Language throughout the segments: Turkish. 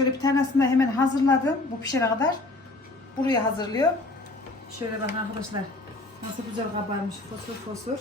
Şöyle bir tanesini de hemen hazırladım. Bu pişene kadar. Buraya hazırlıyor. Şöyle bakın arkadaşlar. Nasıl güzel kabarmış. Fosur fosur.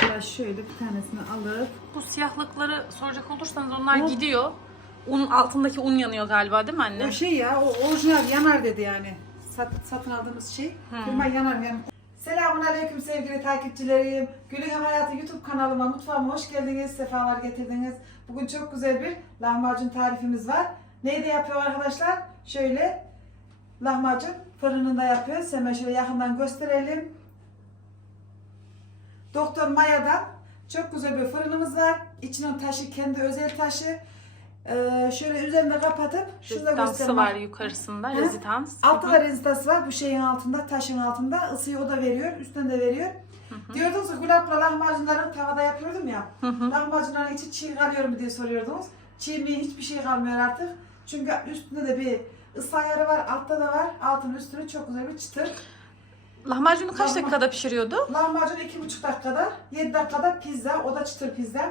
Şöyle şöyle bir tanesini alıp Bu siyahlıkları soracak olursanız onlar O- gidiyor. Un altındaki un yanıyor galiba değil mi anne? O şey ya, o orijinal yanar dedi yani. Sat, satın aldığımız şey. Firma yanar yani. Selamun Aleyküm sevgili takipçilerim. Gülün Hayatı YouTube kanalıma, mutfağıma hoş geldiniz, sefalar getirdiniz. Bugün çok güzel bir lahmacun tarifimiz var. Neyi de yapıyor arkadaşlar? Şöyle lahmacun fırınında yapıyoruz. Hemen şöyle yakından gösterelim. Doktor Maya'dan çok güzel bir fırınımız var. İçinin taşı kendi özel taşı. Ee, şöyle üzerine kapatıp şunu da Rezidansı göstereyim. var yukarısında. Hı? Rezidans. Altta da hı. rezistası var. Bu şeyin altında, taşın altında. Isıyı o da veriyor. Üstten de veriyor. Diyordunuz ki Gülap'la lahmacunları tavada yapıyordum ya. Lahmacunların içi çiğ kalıyor mu diye soruyordunuz. Çiğ mi hiçbir şey kalmıyor artık. Çünkü üstünde de bir ısı ayarı var. Altta da var. Altın üstünü çok güzel bir çıtır. Lahmacunu kaç Lahma- dakikada pişiriyordu? Lahmacun iki buçuk dakikada. Yedi dakikada pizza. O da çıtır pizza.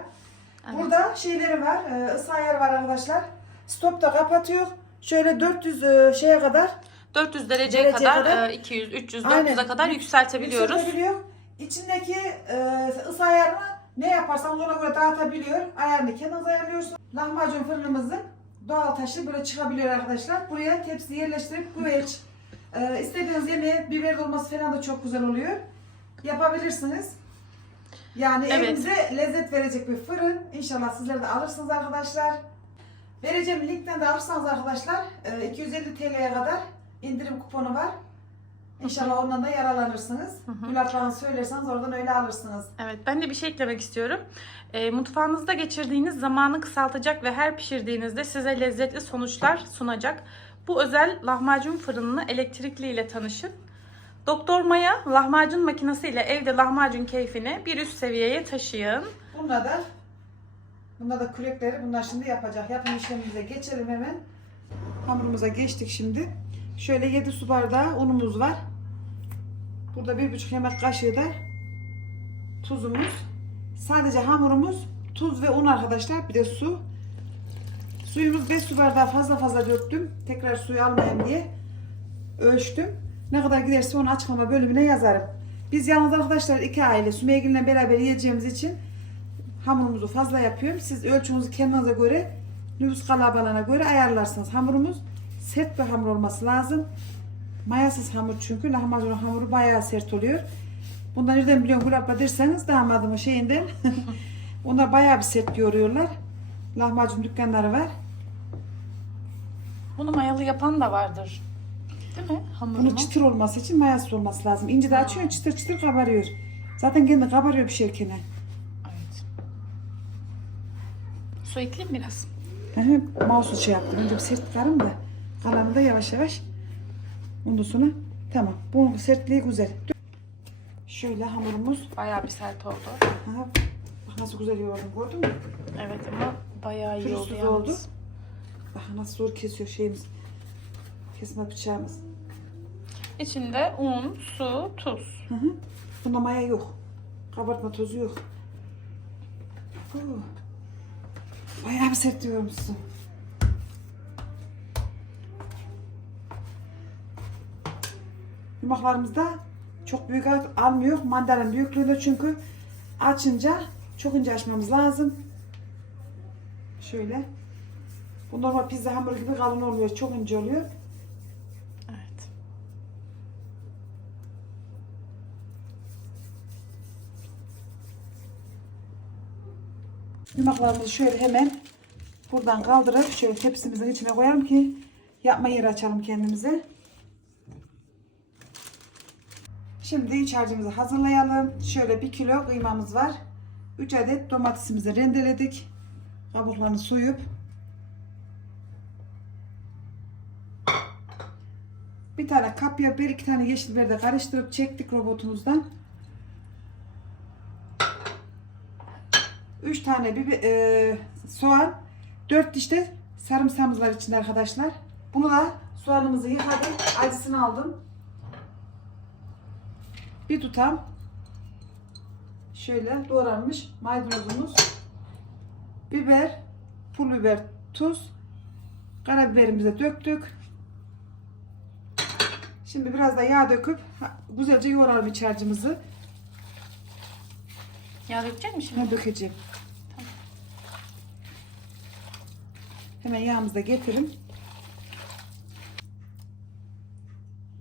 Evet. Burada şeyleri var. e, ısı ayarı var arkadaşlar. Stop da kapatıyor. Şöyle 400 e, şeye kadar 400 dereceye Dereceye kadar, kadar. e, 200, 300, Aynen. 400'e kadar yükseltebiliyoruz. Yükseltebiliyor. İçindeki e, ısı ayarını ne yaparsanız ona göre dağıtabiliyor. Ayarını kendiniz ayarlıyorsunuz. Lahmacun fırınımızın doğal taşı böyle çıkabiliyor arkadaşlar. Buraya tepsi yerleştirip güveç. E, istediğiniz yemeğe biber dolması falan da çok güzel oluyor. Yapabilirsiniz. Yani Evet. evinize lezzet verecek bir fırın. İnşallah sizler de alırsınız arkadaşlar. Vereceğim linkten de alırsanız arkadaşlar e, 250 TL'ye kadar indirim kuponu var. İnşallah ondan da yararlanırsınız. Gül ablanı söylerseniz oradan öyle alırsınız. Evet, ben de bir şey eklemek istiyorum. E, mutfağınızda geçirdiğiniz zamanı kısaltacak ve her pişirdiğinizde size lezzetli sonuçlar sunacak. Bu özel lahmacun fırınını elektrikli ile tanışın. Doktor Maya lahmacun makinesi ile evde lahmacun keyfini bir üst seviyeye taşıyın. Bunda da bunda da kürekleri bunlar şimdi yapacak. Yapım işlemimize geçelim hemen. Hamurumuza geçtik şimdi. Şöyle 7 su bardağı unumuz var. Burada bir buçuk yemek kaşığı da tuzumuz. Sadece hamurumuz tuz ve un arkadaşlar. Bir de su. Suyumuz 5 su bardağı fazla fazla döktüm. Tekrar suyu almayayım diye ölçtüm. Ne kadar giderse onu açıklama bölümüne yazarım. Biz yalnız arkadaşlar iki aile Sümeyye'yle beraber yiyeceğimiz için hamurumuzu fazla yapıyorum. Siz ölçünüzü kendinize göre nüfus kalabalığına göre ayarlarsınız. Hamurumuz sert bir hamur olması lazım. Mayasız hamur çünkü lahmacun hamuru bayağı sert oluyor. Bundan nereden biliyorum Gül abla derseniz damadımın şeyinden. Onlar bayağı bir sert yoruyorlar. Lahmacun dükkanları var. Bunu mayalı yapan da vardır. Değil mi? Hamurunu. Bunun çıtır olması için mayasız olması lazım. İnce de açıyorsun çıtır çıtır kabarıyor. Zaten kendi kabarıyor pişerken. Evet. Su ekleyeyim biraz. Mouse'u şey yaptım. Önce bir sert çıkarım da kalanı da yavaş yavaş. Ondan sonra tamam. Bunun sertliği güzel. Şöyle hamurumuz. Bayağı bir sert oldu. Aha, bak nasıl güzel yoğurdum gördün mü? Evet ama bayağı iyi oldu Pürüzsüz yalnız. oldu. Bak nasıl zor kesiyor şeyimiz. Kesme bıçağımız. İçinde un, su, tuz. Hı hı. Bunda maya yok. Kabartma tozu yok. Huu. Bayağı bir sert diyormuşsun. Yumaklarımız da çok büyük almıyor. Mandalin büyüklüğünde çünkü açınca çok ince açmamız lazım. Şöyle. Bu normal pizza hamuru gibi kalın olmuyor. Çok ince oluyor. Evet. Yumaklarımızı şöyle hemen buradan kaldırıp şöyle tepsimizin içine koyalım ki yapma yeri açalım kendimize. Şimdi iç harcımızı hazırlayalım. Şöyle bir kilo kıymamız var. 3 adet domatesimizi rendeledik. Kabuklarını soyup bir tane kapya bir iki tane yeşil biber de karıştırıp çektik robotumuzdan. 3 tane biber, e, soğan, 4 diş de sarımsağımız var içinde arkadaşlar. Bunu da soğanımızı yıkadım, acısını aldım. Bir tutam şöyle doğranmış maydanozumuz, biber, pul biber, tuz, Karabiberimizi de döktük. Şimdi biraz da yağ döküp güzelce yoğuralım iç harcımızı. Yağ dökecek misin şimdi? Ben dökeceğim. Hemen yağımızı da getirin.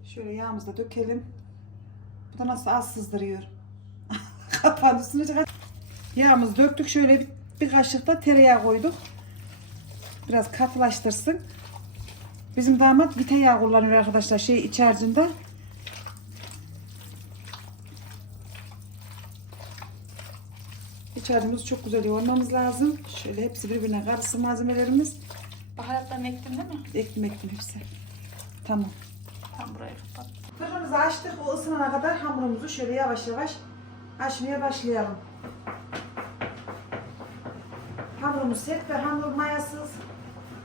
Şöyle yağımızı da dökelim. Bu da nasıl az sızdırıyor. Kapağın üstüne çıkar. Yağımızı döktük. Şöyle bir, bir kaşık da tereyağı koyduk. Biraz katılaştırsın. Bizim damat vite yağı kullanıyor arkadaşlar şey iç harcında. İç harcımızı çok güzel yoğurmamız lazım. Şöyle hepsi birbirine karışsın malzemelerimiz. Baharatlarını ektin değil mi? Ektim ektim hepsi. Tamam. Tam buraya kapat. Fırınımızı açtık. O ısınana kadar hamurumuzu şöyle yavaş yavaş açmaya başlayalım. Hamurumuz sert ve hamur mayasız.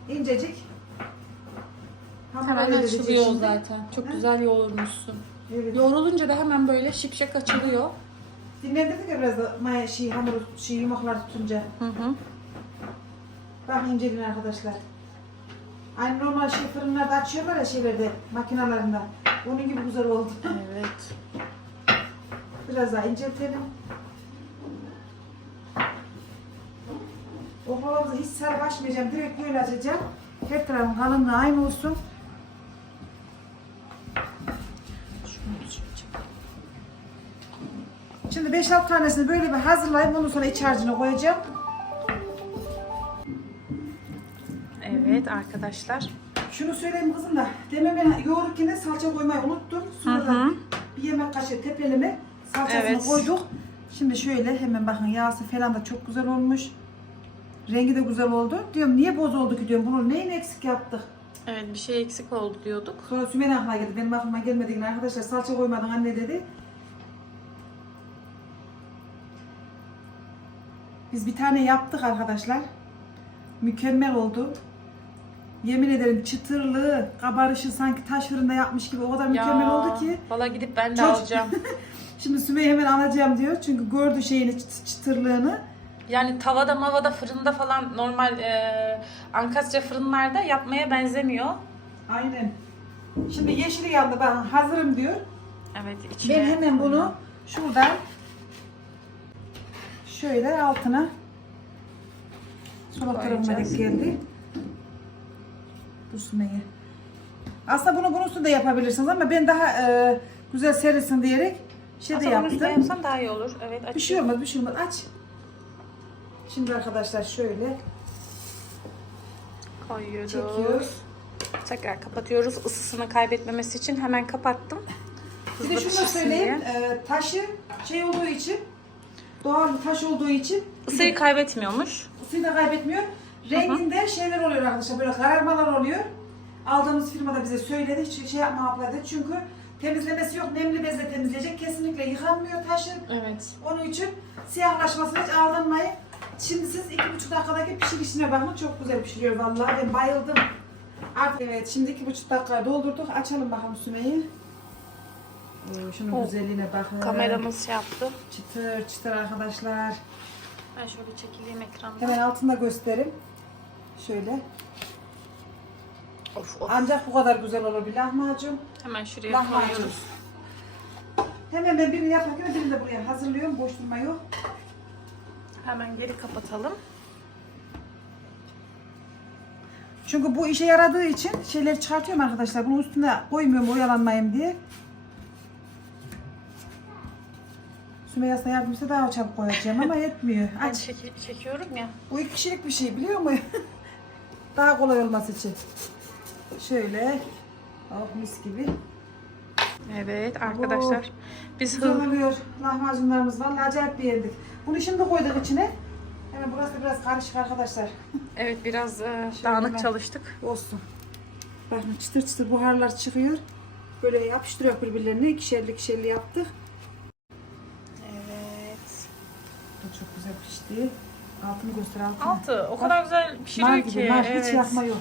incecik. Hamur Hemen öyle açılıyor şimdi. zaten. Çok güzel yoğurmuşsun. Evet. Yoğrulunca da hemen böyle şipşak açılıyor. Dinlendirdik ya biraz da maya şey, hamuru şey, yumaklar tutunca. Hı hı. Bak inceliğine arkadaşlar. Aynı normal şey fırınlarda açıyorlar ya şeylerde, makinalarında. Onun gibi güzel oldu. Evet. Biraz daha inceltelim. Oklavamızı hiç sarı açmayacağım. Direkt böyle açacağım. Her tarafın kalınlığı aynı olsun. Şimdi 5-6 tanesini böyle bir hazırlayayım. Ondan sonra iç harcına koyacağım. Evet arkadaşlar. Şunu söyleyeyim kızım da. Demin ben yoğururken de salça koymayı unuttum. Sonra da bir yemek kaşığı tepeleme salçasını Evet. koyduk. Şimdi şöyle hemen bakın yağsı falan da çok güzel olmuş. Rengi de güzel oldu. Diyorum niye boz oldu ki diyorum. Bunu neyin eksik yaptık? Evet bir şey eksik oldu diyorduk. Sonra Sümeyye aklına geldi. Benim aklıma gelmedi yine arkadaşlar. Salça koymadın anne dedi. Biz bir tane yaptık arkadaşlar. Mükemmel oldu. Yemin ederim çıtırlığı, kabarışı sanki taş fırında yapmış gibi o kadar mükemmel oldu ki. Valla gidip ben de Çocuk- alacağım. Şimdi Sümeyye hemen alacağım diyor. Çünkü gördü şeyini çıt- çıtırlığını. Yani tavada mavada fırında falan normal e, Ankastre fırınlarda yapmaya benzemiyor. Aynen. Şimdi yeşili yandı ben hazırım diyor. Evet içine. Ben hemen bunu şuradan şöyle altına sola tarafına Koyacağız. geldi. Bu Sümeyye. Aslında bunu bunun üstünde yapabilirsiniz ama ben daha e, güzel serisin diyerek şey de Aslında bunu üstüne yaptım. yapsam daha iyi olur. Evet Bir şey olmaz, bir şey olmaz. Aç. Şimdi arkadaşlar şöyle koyuyoruz. çekiyoruz. Tekrar kapatıyoruz. Isısını kaybetmemesi için hemen kapattım. Bir de şunu da söyleyeyim. diye. e, taşı şey olduğu için doğal bir taş olduğu için Isıyı kaybetmiyormuş. ısıyı da kaybetmiyor. Renginde şeyler oluyor arkadaşlar böyle kararmalar oluyor. Aldığımız firmada bize söyledi. Hiç şey yapma abla dedi. Çünkü temizlemesi yok. Nemli bezle temizleyecek. Kesinlikle yıkanmıyor taşı. Evet. Onun için siyahlaşmasına hiç aldırmayın. Şimdi siz iki buçuk dakikadaki pişirişine bakın. Çok güzel pişiriyor vallahi. Ben bayıldım. Artık evet şimdi iki buçuk dakika doldurduk. Açalım bakalım Sümeyye. Oo, şunun Oh. güzelliğine bakın. Kameramız şey yaptı. Çıtır çıtır arkadaşlar. Ben şöyle çekileyim ekranda. Hemen altında göstereyim. Şöyle. Of of. Ancak bu kadar güzel olur bir lahmacun. Hemen şuraya Lahmacun. koyuyoruz. Hemen ben birini yaparken birini de buraya hazırlıyorum. Boş durma yok. Hemen geri kapatalım. Çünkü bu işe yaradığı için şeyleri çıkartıyorum arkadaşlar. Bunun üstüne koymuyorum oyalanmayayım diye. Sümeyye aslında yardım etse daha çabuk koyacağım ama yetmiyor. Ben Aç. çeki- çekiyorum ya. Bu iki kişilik bir şey biliyor musun? daha kolay olması için. Şöyle. Oh mis gibi. Evet arkadaşlar. Biz Güzel hızlı oluyor. Lahmacunlarımız var. Acayip beğendik. Bunu şimdi koyduk içine. Hemen burası biraz karışık arkadaşlar. evet biraz e, dağınık ben- çalıştık. Olsun. Bakın çıtır çıtır buharlar çıkıyor. Böyle yapıştırıyor birbirlerine. İkişerli ikişerli yaptık. Evet. Bu çok güzel pişti. Altını göster altını. Altı o kadar güzel Nar pişiriyor gibi, ki. nar. evet. Hiç yakma yok.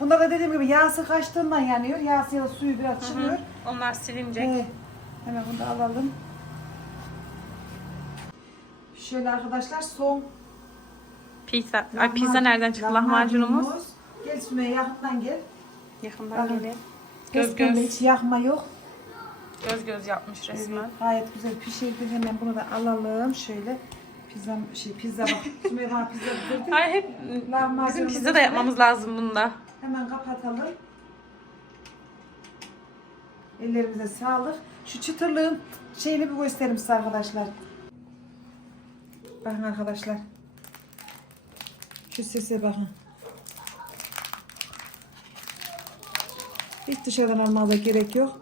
Bunda da dediğim gibi yağsı kaçtığından yanıyor. Yağsı ya da suyu biraz Hı çıkıyor. Onlar silinecek. Ee, hemen bunu da alalım. Şöyle arkadaşlar son Pizza. Ay pizza nereden çıktı? Lahmacunumuz. Gel Sümeyye yakından gel. Yakından Bakın. gelin. Göz Göz göz. göz. Hiç yakma yok. Göz göz yapmış resmen. Evet, gayet güzel pişirdi. Hemen bunu da alalım. Şöyle pizza şey pizza bak. Sümeyye bana pizza bitirdi. Ay hep Lahmacun bizim pizza da yapmamız lazım bunda. Hemen kapatalım. Ellerimize sağlık. Şu çıtırlığın şeyini bir göstereyim size arkadaşlar. Bakın arkadaşlar. Şu sese bakın. Hiç dışarıdan almaya gerek yok.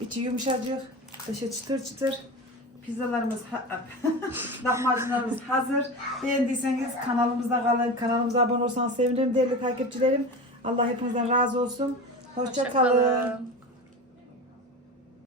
İçi yumuşacık, dışı çıtır çıtır. Pizzalarımız, ha- lahmacunlarımız hazır. Beğendiyseniz kanalımızda kalın. Kanalımıza abone olursanız sevinirim değerli takipçilerim. Allah hepinizden razı olsun. Hoşça Hoşça kalın. kalın.